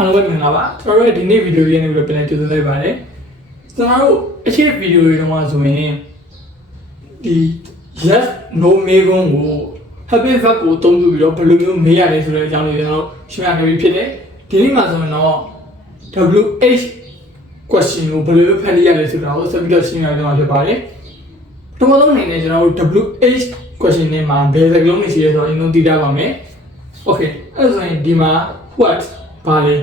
အားလုံးပဲမင်္ဂလာပါကျွန်တော်တို့ဒီနေ့ဗီဒီယိုလေးနဲ့ပြီးတော့ပြန်လည်ကြိုဆိုလိုက်ပါတယ်ကျွန်တော်တို့အခြေဗီဒီယိုတွေတော့ဆိုရင်ဒီ yes no မေးခွန်းကို happy verb ကိုအသုံးပြုပြီးတော့ဘယ်လိုမျိုးမေးရလဲဆိုတဲ့အကြောင်းလေးကျွန်တော်ရှင်းပြနေပြီဖြစ်တယ်ဒီနေ့မှာဆိုရင်တော့ WH question ကိုဘယ်လိုမျိုးဖန်တီးရလဲဆိုတာကိုဆက်ပြီးတော့ရှင်းပြသွားမှာဖြစ်ပါတယ်ပထမဆုံးအနေနဲ့ကျွန်တော်တို့ WH question နဲ့မှာဘယ်စကားလုံးတွေရှိလဲဆိုတော့အရင်ဆုံးသိထားပါမယ် Okay အဲ့ဒါဆိုရင်ဒီမှာ what ဘာလဲ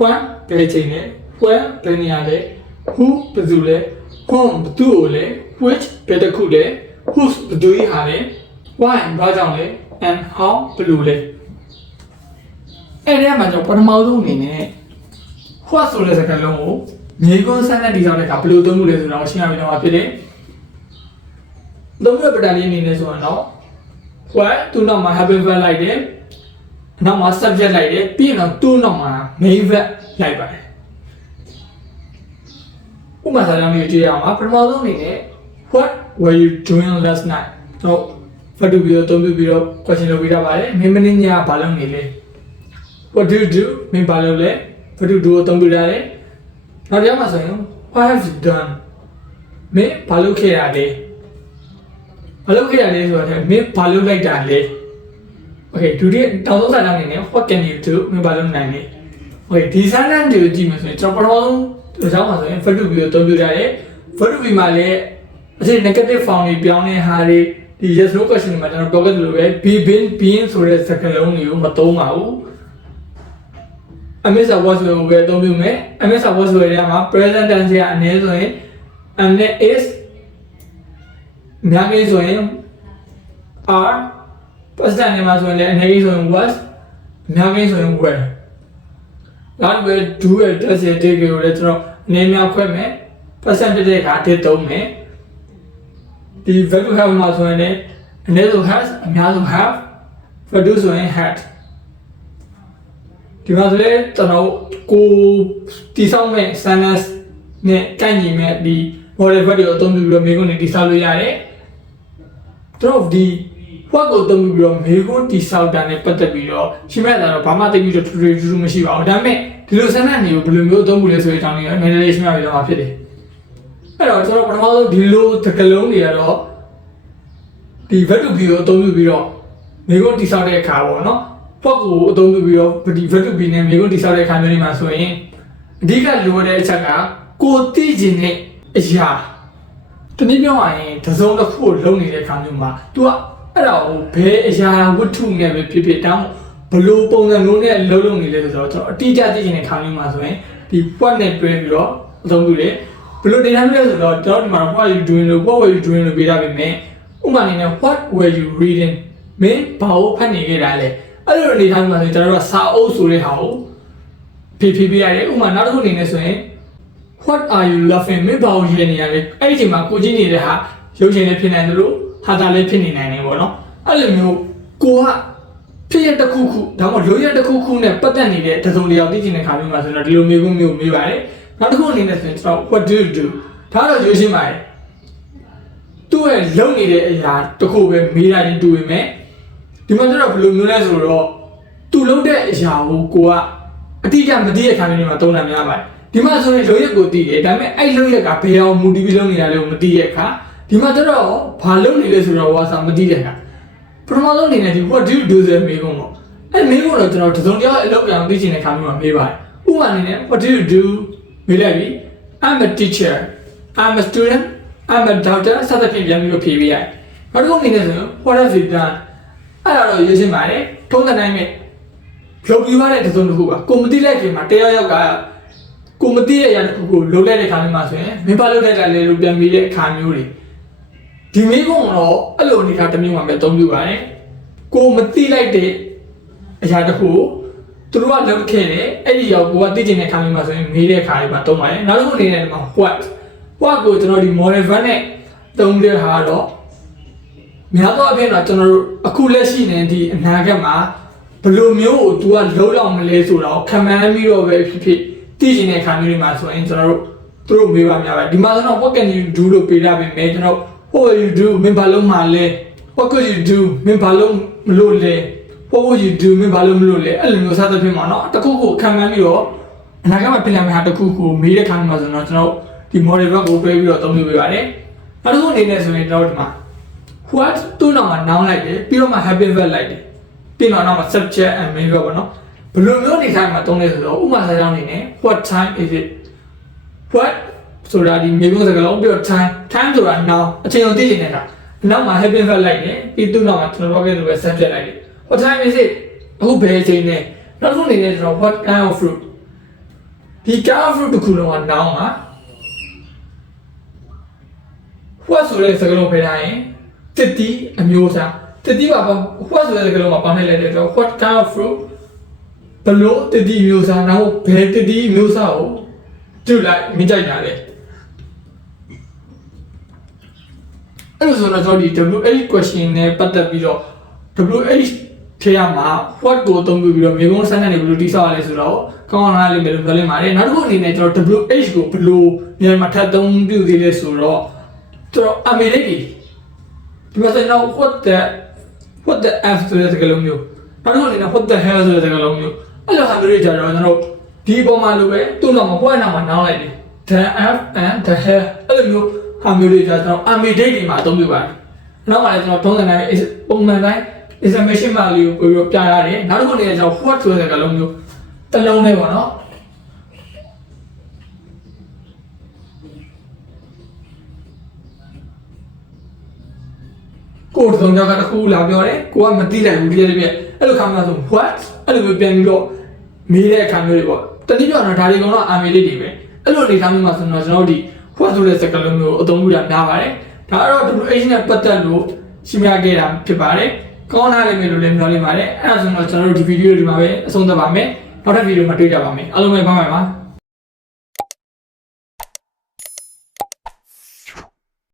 when ဘယ်ချိန်လဲ where ဘယ်နေရာလဲ who ဘယ်သူလဲ whom ဘယ်သူကိုလဲ which ဘယ်တစ်ခုလဲ whose ဘယ်သူကြီးဟာလဲ why ဘာကြောင့်လဲ and how ဘယ်လိုလဲအဲ့ဒီမှာကျွန်တော်ပထမဆုံးအနေနဲ့ what ဆိုတဲ့စကားလုံးကိုမြေကွန်းဆန်းတဲ့ဒီဆောင်တဲ့အခါဘယ်လိုသုံးမှုလဲဆိုတာကိုရှင်းပြပေးတော့မှာဖြစ်တယ်။သုံးရပဒလေးအနေနဲ့ဆိုရင်တော့ what သူ့နောက်မှာ happy verb လိုက်တယ်။ နောက်မှာ subject လိုက်တယ်ပြီးရင်တော့သူ့နောက်မှာ main verb လိုက်ပါတယ်။ဥပမာစာကြောင်းလေးကြည့်ရအောင်ပါပထမဆုံးအနေနဲ့ what were you doing last night တော့ verb တူပြီးတော့သုံးပြီးတော့ question လုပ်ပေးတာပါတယ်။မင်းမင်းညဘာလုပ်နေလဲ what do you do မင်းဘာလုပ်လဲ what do you do ကိုသုံးပြီးရတယ်။နောက်တစ်ယောက်မှာဆိုရင် what have you done မင်းဘာလုပ်ခဲ့ရလဲ။ဘာလုပ်ခဲ့ရလဲဆိုတော့မင်းဘာလုပ်လိုက်တာလဲ။ Okay ဒုတိယတောင်ဆုံးစာကြောင်းအနေနဲ့ what can you do မင်းဘာလုပ်နိုင်လဲ။ Okay ဒီစာတန်းတွေကိုကြည့်မယ်ဆိုရင်ကျွန်တော်ပထမဆုံးဒီကြောင်းမှာဆိုရင် verb to be ကိုသုံးပြရတယ်။ verb to be မှာလည်းအချိန် negative form တွေပြောင်းတဲ့ဟာတွေဒီ yes no question တွေမှာကျွန်တော်ပြောခဲ့သလိုပဲ be been being ဆိုတဲ့စကားလုံးတွေကိုမသုံးပါဘူး။ MS was ကိုပဲအသုံးပြုမယ် MS was ဆိုတဲ့နေရာမှာ present tense ကအနည်းဆိုရင် and is အများကြီးဆိုရင် are past tense နဲ့မှာဆိုရင်လည်းအနည်းကြီးဆိုရင် was အများကြီးဆိုရင် were နောက်ပဲ do ရ does ရ did ကိုလည်းကျွန်တော်အနေများခွဲမယ် past tense တဲ့အခါ did သုံးမယ်ဒီ verb to have မှာဆိုရင်လည်းအနည်းဆုံး has အများဆုံး have verb to ဆိုရင် had ဒီမှာဆိုလေကျွန်တော်ကိုတိဆောက်မဲ့ sentence နဲ့ကိုက်ညီမဲ့ဒီ model verb တွေကိုအသုံးပြုပြီးတော့မေးခွန်းတွေတိဆောက်လို့ရတယ်ကျွန်တော်ဒီ what ကိုအသုံးပြုပြီးတော့မေးခွန်းတိဆောက်တာနဲ့ပတ်သက်ပြီးတော့ရှင်းပြတာတော့ဘာမှသိပြီးတော့ထူထူထူထူမရှိပါဘူးဒါပေမဲ့ဒီလို sentence တွေကိုဘယ်လိုမျိုးအသုံးပြုလဲဆိုတဲ့အကြောင်းလေးကိုနည်းနည်းလေးရှင်းပြပေးတော့မှာဖြစ်တယ်အဲ့တော့ကျွန်တော်ပထမဆုံးဒီလိုတကလုံးတွေကတော့ဒီ verb to be ကိုအသုံးပြုပြီးတော့မေးခွန်းတိဆောက်တဲ့အခါပေါ့နော်ပေါ့ကိုအသုံးပြုပြီးတော့ဒီ verb to be နဲ့မြေခွန်းတိဆောက်တဲ့အခါမျိုးတွေမှာဆိုရင်အဓိကလိုတဲ့အချက်ကကိုသိကျင်တဲ့အရာတနည်းပြောရရင်တစ်စုံတစ်ခုကိုလုံနေတဲ့အခါမျိုးမှာ तू က အဲ့ဒါကိုဘယ်အရာဝတ္ထုနဲ့ပဲဖြစ်ဖြစ်တောင်းဘလို့ပုံစံမျိုးနဲ့လုံလုံနေလဲဆိုတော့ကျွန်တော်အတိအကျသိကျင်တဲ့အခါမျိုးမှာဆိုရင်ဒီ what နဲ့တွဲပြီးတော့အသုံးပြုတယ်ဘလို့တင်ထားမလဲဆိုတော့ကျွန်တော်ဒီမှာ what are you doing လို့ what were you doing လို့ပေးတာပဲမယ်ဥပမာအနေနဲ့ what were you reading မင်းဘာလို့ဖတ်နေခဲ့တာလဲအဲ့လိုအနေထားမှာဆိုကျွန်တော်တို့ကစာအုပ်ဆိုတဲ့ဟာကိုဖြည်းဖြည်းပြရတယ်ဥပမာနောက်တစ်ခုအနေနဲ့ဆိုရင် what are you laughing မင်းဘာကိုရနေရလဲအဲ့ဒီအချိန်မှာကိုကြည့်နေတဲ့ဟာရုပ်ရှင်လည်းဖြစ်နိုင်တယ်လို့ ဟာတာလည်းဖြစ်နေနိုင်တယ်ပေါ့နော်အဲ့လိုမျိုးကိုကဖြစ်ရတစ်ခုခုဒါမှမဟုတ်လိုရတစ်ခုခုနဲ့ပတ်သက်နေတဲ့တစုံတယောက်သိချင်တဲ့ခါမျိုးမှာဆိုတော့ဒီလိုမျိုးမျိုးမေးပါတယ်နောက်တစ်ခုအနေနဲ့ဆိုရင်ကျွန်တော် what do you do ဒါတော့ရွေးရှင်းပါတယ်သူ့ရဲ့လုံနေတဲ့အရာတစ်ခုပဲမေးတာချင်းတူပေမဲ့ဒီမှာကျတော့ဘယ်လိုမျိုးလဲဆိုတော့သူလုံးတဲ့အရာကိုကိုကအတိအကျမသိတဲ့ခါမျိုးတွေမှာသုံးတာများပါတယ်ဒီမှာဆိုရင်လုံရက်ကိုသိတယ်ဒါပေမဲ့အဲ့လုံရက်ကဘယ်အောင်မူတည်ပြီးလုံနေတာလဲကိုမသိတဲ့အခါ ဒီမှာကျတော့ဘာလုံနေလဲဆိုတော့ဝါစာမသိတဲ့အခါပထမဆုံးအနေနဲ့ဒီ what do you do ဆိုတဲ့မေးခွန်းပေါ့အဲ့မေးခွန်းတော့ကျွန်တော်တစုံတယောက်အလုပ်ပြန်သိချင်တဲ့ခါမျိုးမှာမေးပါတယ်ဥပမာအနေနဲ့ what do you do မေးလိုက်ပြီ I'm a teacher I'm a student I'm a doctor စသဖြင့်ပြန်ပြီးတော့ဖြေပေးရတယ်နောက်တစ်ခုအနေနဲ့ဆိုရင် what have you done အဲ့ဒါတော့ရေးရှင်းပါတယ်ထုံးတဲ့တိုင်းပဲဖြုတ်ပြရတဲ့တစ်စုံတစ်ခုပါကိုမသိလိုက်ခင်မှာတယောက်ယောက်ကကိုမသိတဲ့အရာတစ်ခုကိုလုံးလိုက်တဲ့ခါမျိုးမှာဆိုရင်မင်းပါလုံးလိုက်တာလေလို့ပြန်ပြီးတဲ့အခါမျိုးတွေ ဒီမိကုံတော့အဲ့လိုအနေထားတစ်မျိုးမှပဲအသုံးပြုပါတယ်ကိုမသိလိုက်တဲ့အရာတစ်ခုကိုသူတို့ကလုပ်ခဲ့တယ်အဲ့ဒီရောက်ကိုကသိကျင်တဲ့ခါမျိုးမှာဆိုရင်မေးတဲ့အခါတွေမှာတုံးပါတယ်နောက်တစ်ခုအနေနဲ့ဒီမှာ what what ကိုကျွန်တော်ဒီ model verb နဲ့တုံးတဲ့ဟာတော့များသောအားဖြင့်တော့ကျွန်တော်တို့အခုလက်ရှိနေဒီအနာဂတ်မှာဘယ်လိုမျိုးကို तू ကလုံးလောက်မလဲဆိုတော့ခံမှန်းပြီးတော့ပဲဖြစ်ဖြစ်သိချင်တဲ့ခါမျိုးတွေမှာဆိုရင်ကျွန်တော်တို့သူတို့မေးပါများပဲဒီမှာဆိုတော့ what can you do လို့ပေးတာပဲမယ်ကျွန်တော် what will you do မင်းဘာလို့မှလဲ what could you do မင်းဘာလို့မလို့လဲ what would you do မင်းဘာလို့မလုပ်လဲအဲ့လိုမျိုးစသဖြင့်ပေါ့နော်တခုခုခံမှန်းပြီးတော့အနာဂတ်မှာပြင်လာမယ့်ဟာတခုခုမေးတဲ့ခါမှာဆိုတော့ကျွန်တော်ဒီ model ဘက်ကိုတွဲပြီးတော့အသုံးပြုပေးပါတယ်နောက်တစ်ခုအနေနဲ့ဆိုရင်ကျွန်တော်ဒီမှာ what သူ့နောက်မှာ noun လိုက်တယ်ပြီးတော့မှ happy verb လိုက်တယ်ပြီးတော့နောက်မှာ subject and main verb ပေါ့နော်ဘယ်လိုမျိုးအနေထားမှာတုံးလဲဆိုတော့ဥပမာစာကြောင်းအနေနဲ့ what time is it what ဆိုတာဒီမြေပုံစကားလုံးပြီးတော့ time time ဆိုတာ noun အချိန်ကိုသိချင်နေတာနောက်မှာ happy verb လိုက်တယ်ပြီးသူ့နောက်မှာကျွန်တော်ပြောခဲ့သလိုပဲ subject လိုက်တယ် what time is it အခုဘယ်အချိန်လဲနောက်တစ်ခုအနေနဲ့ကျွန်တော် what kind of fruit ဒီ kind of fruit တစ်ခုလုံးက noun ပါ what ဆိုတဲ့စကားလုံးဖယ်ထားရင်တစ်တီးအမျိုးအစားတစ်တီးပါပေါ့ what ဆိုတဲ့စကားလုံးမှာပါနေလိုက်တဲ့အတွက် what kind of fruit ဘလို့တစ်တီးအမျိုးအစားနောက်ဘယ်တစ်တီးအမျိုးအစားကိုတူလိုက်မိကြိုက်တာလေ အဲ့လိုဆိုတော့ကျွန်တော်ဒီ WH question နဲ့ပတ်သက်ပြီးတော့ WH ထဲရမှာ what ကိုအသုံးပြုပြီးတော့မြေပုံစမ်းတဲ့နေဘယ်လိုတိဆောက်ရလဲဆိုတော့ကောင်းအောင်လားလိမ့်မယ်လို့ပြောလိုက်ပါတယ်နောက်တစ်ခုအနေနဲ့ကျွန်တော် WH ကိုဘယ်လိုမြန်မာထပ်သုံးပြုသေးလဲဆိုတော့ကျွန်တော်အမေရိကန်ဒီမှာဆိုတော့ what the what the f ဆိုတဲ့စကားလုံးမျိုးနောက်တစ်ခုအနေနဲ့ what the hell ဆိုတဲ့စကားလုံးမျိုးအဲ့လိုဟာမျိုးတွေကြတော့ကျွန်တော်ဒီပုံမှာလိုပဲသူ့နောက်မှာ what နောက်မှာနောင်းလိုက်တယ် the f and the hell အဲ့လိုမျိုး ဟာမျိုးတွေကြတော့အမေဒိတ်တွေမှာအသုံးပြုပါတယ်နောက်မှလည်းကျွန်တော်ထုံးစံတိုင်းပုံမှန်တိုင်း information value ကိုပြပြရတယ်နောက်တစ်ခုအနေနဲ့ကျွန်တော် what ဆိုတဲ့စကားလုံးမျိုးတစ်လုံးလေးပေါ့နော်ကိုယ်တုံးကြောက်ကတစ်ခုလာပြောတယ်ကိုကမသိလိုက်ဘူးတကယ်တကယ်အဲ့လိုခါမှဆို what အဲ့လိုမျိုးပြန်ပြီးတော့မေးတဲ့အခါမျိုးတွေပေါ့တတိယတော့ဒါတွေကတော့အာမေလေးတွေပဲအဲ့လိုအနေထားမျိုးမှာဆိုတော့ကျွန်တော်တို့ ဒီ what ဆိုတဲ့စကားလုံးမျိုးအသုံးပြုတာများပါတယ်ဒါကတော့ WH နဲ့ပတ်သက်လို့ရှင်းပြခဲ့တာဖြစ်ပါတယ်ကောင်းနားလိမ့်မယ်လို့လည်းမျှော်လင့်ပါတယ်အဲ့ဒါဆိုတော့ကျွန်တော်တို့ဒီဗီဒီယိုဒီမှာပဲအဆုံးသတ်ပါမယ်နောက်ထပ်ဗီဒီယိုမှာတွေ့ကြပါမယ်အားလုံးပဲဘိုင်ဘိုင်ပါ